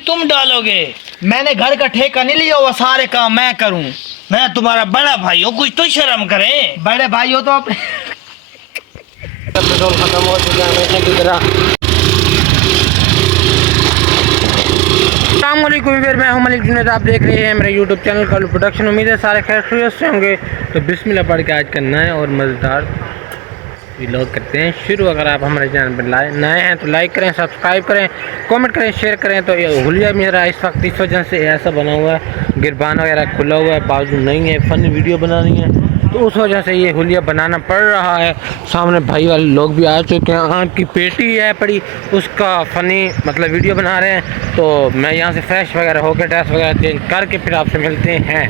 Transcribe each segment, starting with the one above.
तुम डालोगे। मैंने घर का ठेका नहीं लिया, वो सारे काम मैं करूं। मैं तुम्हारा बड़ा भाई हूँ, कुछ तो शर्म करें। बड़े भाई हो तो अपने पेट्रोल खत्म हो चुका है हमेशा की तरह। अस्सलामुअलैकुम फिर मैं हूं मलिक जुनैद, आप देख रहे हैं मेरे यूट्यूब चैनल का प्रोडक्शन। उम्मीद है सारे खैरियत से होंगे। तो बिस्मिल्लाह पढ़ के आज का नया और मज़ेदार व्लॉग करते हैं शुरू। अगर आप हमारे चैनल पर नए हैं तो लाइक करें, सब्सक्राइब करें, कमेंट करें, शेयर करें। तो ये हुलिया मेरा इस वक्त इस वजह से ऐसा बना हुआ है, गिरबान वगैरह खुला हुआ है, बाजू नहीं है, फ़नी वीडियो बनानी है तो उस वजह से ये हुलिया बनाना पड़ रहा है। सामने भाई वाले लोग भी आ चुके हैं, आँख की पेटी है पड़ी, उसका फ़नी मतलब वीडियो बना रहे हैं। तो मैं यहाँ से फ्रेश वगैरह होकर ड्रेस वगैरह चेंज करके फिर आपसे मिलते हैं।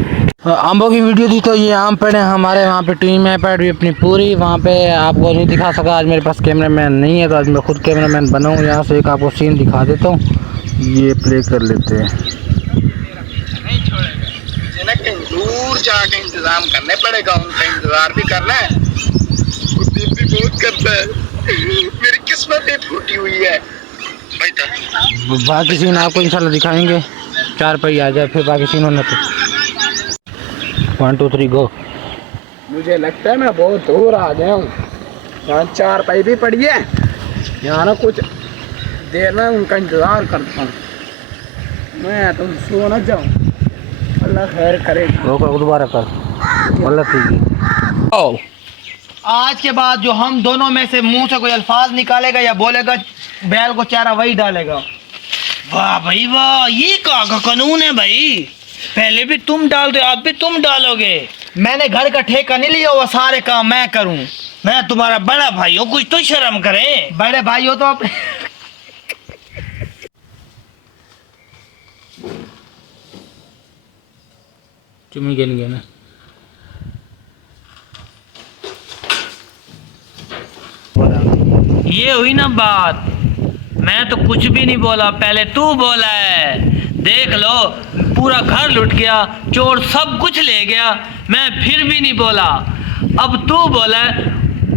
आम्बों की वीडियो थी तो ये आम पेड़ हैं हमारे, वहाँ पे टीम है पेड़ भी अपनी पूरी, वहाँ पे आपको नहीं दिखा सका। आज मेरे पास कैमरामैन नहीं है तो आज मैं खुद कैमरामैन बना हूँ। यहाँ से एक आपको सीन दिखा देता हूँ, ये प्ले कर लेते हैं। कहीं दूर जाके इंतजाम करने पड़ेगा, उनका इंतजार भी करना है। दिल भी बहुत करता है, मेरी किस्मत ही फूटी हुई है। बाकी सीन आपको इंशाल्लाह दिखाएंगे। 4 पे आ जाए फिर बाकी सीन होना। तो 1 2 3 गो। मुझे लगता है मैं बहुत दूर आ गया हूँ। यहाँ 4 पाई भी पड़ी है, यहाँ ना कुछ देर में उनका इंतजार करता हूँ। मैं तो सो न जाऊँ, अल्लाह खैर करे। दोबारा कर ओ, आज के बाद जो हम दोनों में से मुंह से कोई अल्फाज निकालेगा या बोलेगा, बैल को चारा वही डालेगा। वाह भाई वाह, ये कहाँ का कानून है भाई? पहले भी तुम डालते, अब भी तुम डालोगे। मैंने घर का ठेका नहीं लिया, वो सारे काम मैं करूं। मैं तुम्हारा बड़ा भाई हूँ, कुछ तो शर्म करें। बड़े भाई हो तो अपने चुमी गिन गया ना। ये हुई ना बात, मैं तो कुछ भी नहीं बोला, पहले तू बोला है। देख लो, पूरा घर लुट गया, चोर सब कुछ ले गया, मैं फिर भी नहीं बोला। अब तू बोला है,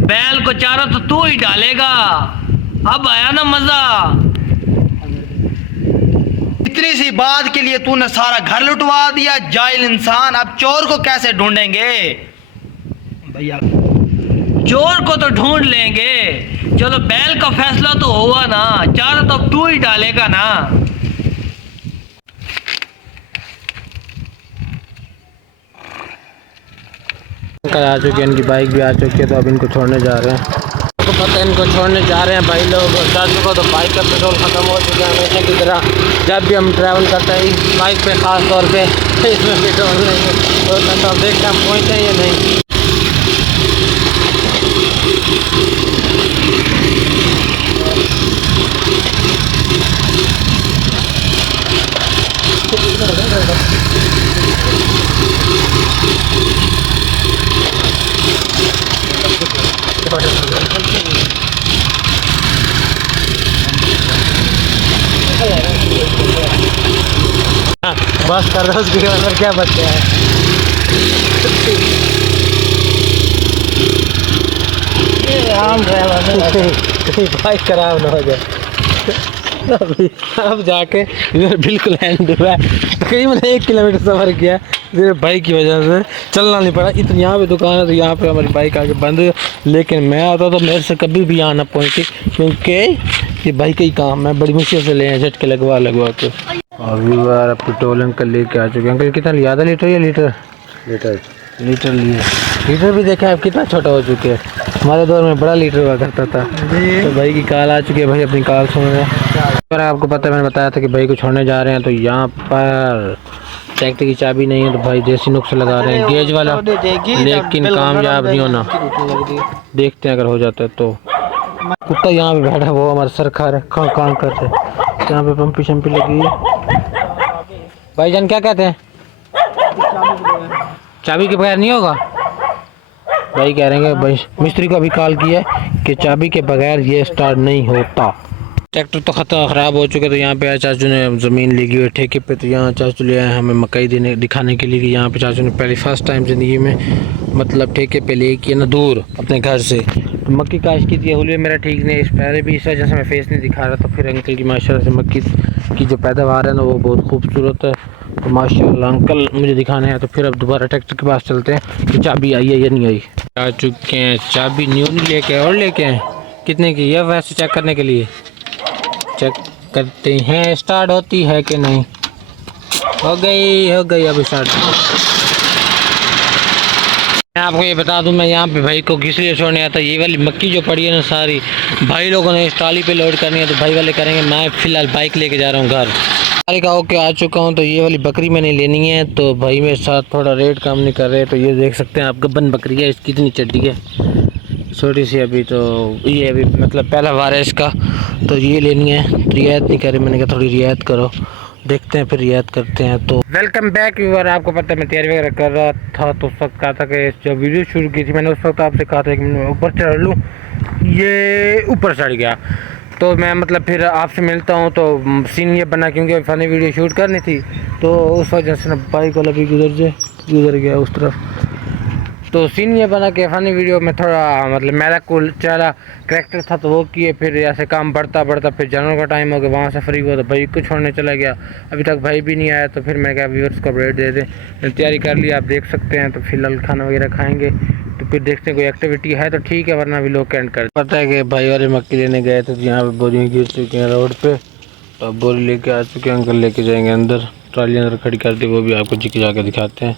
बैल को चारा तो तू ही डालेगा। अब आया ना मजा। इतनी सी बात के लिए तूने सारा घर लुटवा दिया, जाहिल इंसान। अब चोर को कैसे ढूंढेंगे भैया? चोर को तो ढूंढ लेंगे, चलो बैल का फैसला तो हुआ ना, चारा तो अब तू ही डालेगा ना। आ चुकी है, इनकी बाइक भी आ चुकी है तो अब इनको छोड़ने जा रहे हैं। आपको पता है इनको छोड़ने जा रहे हैं भाई लोग। दादू को तो बाइक का पेट्रोल ख़त्म हो चुका है हमेशा की तरह। जब भी हम ट्रैवल करते हैं इस बाइक पे ख़ास तौर पे इसमें पेट्रोल नहीं है तो देखते हैं हम पहुँचते हैं या नहीं। बस कर रहा उसके अंदर क्या बचते हैं। आम ड्राइवर बाइक खराब ना हो जाए। अब जाके बिल्कुल एंड हुआ है। तकरीबन 1 किलोमीटर सफ़र किया सिर्फ बाइक की वजह से, चलना नहीं पड़ा। इतनी यहाँ पे दुकान है तो यहाँ पे हमारी बाइक आके बंद है। लेकिन मैं आता तो मेरे से कभी भी यहाँ ना पहुँची, क्योंकि ये बाइक का ही काम है, बड़ी मुश्किल से ले झटके लगवा के। अभी बार पेट्रोल अंकल लेके आ चुके हैं। अंकल कितना लिया? आधा लीटर या लीटर लिए। लीटर भी देखा आप कितना छोटा हो चुके हैं। हमारे दौर में बड़ा लीटर हुआ करता था। तो भाई की कॉल आ चुकी है, भाई अपनी कॉल सुन रहे हैं। पर आपको पता है मैंने बताया था कि भाई को छोड़ने जा रहे हैं, तो यहाँ पर ट्रैक्टर की चाबी नहीं है तो भाई देसी नुस्खा लगा रहे हैं, गेज वाला, लेकिन कामयाब नहीं होना। देखते हैं अगर हो जाता है तो। कुत्ता यहाँ पे बैठा, वो हमारा सर खा रहा है, काम कर रहे हैं। यहाँ पे पंपी शम्पी लगी है। भाईजान क्या कहते हैं? चाबी के बगैर नहीं होगा। भाई कह रहे हैं भाई मिस्त्री को अभी कॉल किया कि चाबी के बगैर ये स्टार्ट नहीं होता। ट्रैक्टर तो ख़राब हो चुके, तो यहाँ पे चाचू ने ज़मीन ली हुई है ठेके पे। तो यहाँ चाचू ले आए हमें मकई दिखाने के लिए कि यहाँ पे चाचू ने पहले फर्स्ट टाइम ज़िंदगी में मतलब ठेके पे ले किया ना, दूर अपने घर से। तो मक्की काश की थी, हुलिया मेरा ठीक नहीं, इस पहले भी इस वजह से मैं फेस नहीं दिखा रहा। तो फिर अंकल की माशाल्लाह से मक्की की जो पैदावार है ना वो बहुत खूबसूरत है। तो माशाल्लाह अंकल मुझे दिखाने हैं, तो फिर अब दोबारा ट्रैक्टर के पास चलते हैं कि चाबी आई है या नहीं आई। आ चुके हैं, चाबी न्यू नहीं लेके और लेके आए। कितने की है वैसे चेक करने के लिए? चेक करते हैं स्टार्ट होती है कि नहीं। हो गई अब स्टार्ट। मैं आपको ये बता दूं, मैं यहाँ पे भाई को किस लिए छोड़ने आता, ये वाली मक्की जो पड़ी है ना सारी भाई लोगों ने इस ट्राली पे लोड करनी है, तो भाई वाले करेंगे। मैं फ़िलहाल बाइक लेके जा रहा हूँ घर। ट्राली का ओके आ चुका हूँ। तो ये वाली बकरी मैंने लेनी है, तो भाई मेरे साथ थोड़ा रेट कम नहीं कर रहे। तो ये देख सकते हैं आप, गब्बन बकरी है, इसकी इतनी चड्डी है छोटी सी अभी। तो ये अभी मतलब पहला वार है इसका, तो ये लेनी है। रियायत नहीं करे, मैंने कहा थोड़ी रियायत करो, देखते हैं फिर रियायत करते हैं। तो वेलकम बैक व्यूअर। आपको पता है मैं तैयारी वगैरह कर रहा था, तो उस वक्त कहा था कि जो वीडियो शुरू की थी मैंने, उस वक्त आपसे कहा था कि मैं ऊपर चढ़ लूँ, ये ऊपर चढ़ गया। तो मैं मतलब फिर आपसे मिलता हूँ। तो सीन ये बना क्योंकि फनी वीडियो शूट करनी थी, तो उस वजह से ना बाइक वाला भी गुजर गया उस तरफ। तो सीन ये बना कि फ़नी वीडियो में थोड़ा मतलब मेरा कुल चेहरा करैक्टर था, तो वो किए। फिर ऐसे काम बढ़ता फिर जानवर का टाइम हो गया, वहाँ से फ्री हुआ तो भाई को छोड़ने चला गया। अभी तक भाई भी नहीं आया, तो फिर मैं क्या व्यूअर्स को अपडेट दे दें। तैयारी कर ली, आप देख सकते हैं। तो फिलहाल खाना वगैरह खाएंगे, तो फिर देखते हैं कोई एक्टिविटी है तो ठीक है, वरना भी लोग कैंट कर। पता है कि भाई वाले मक्की लेने गए थे, तो यहाँ पर बोरियाँ गिर चुकी हैं रोड पर। तो अब बोरी लेके आ चुके हैं, अंकल लेके जाएंगे अंदर। ट्राली अंदर खड़ी कर दी, वो भी आपको जी जाके दिखाते हैं।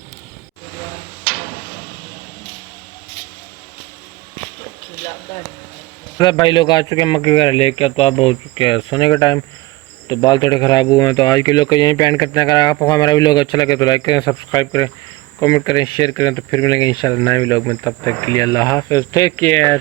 भाई लोग आ चुके हैं मक्की वगैरह लेके, तो अब हो चुके हैं सोने का टाइम। तो बाल थोड़े ख़राब हुए हैं, तो आज के लोग को यहीं पे एंड करते हैं। अगर आपको हमारा वीडियो अच्छा लगे तो लाइक करें, सब्सक्राइब करें, कमेंट करें, शेयर करें। तो फिर मिलेंगे इंशाल्लाह नए व्लॉग में, तब तक के लिए अल्लाह हाफ़िज़, टेक केयर।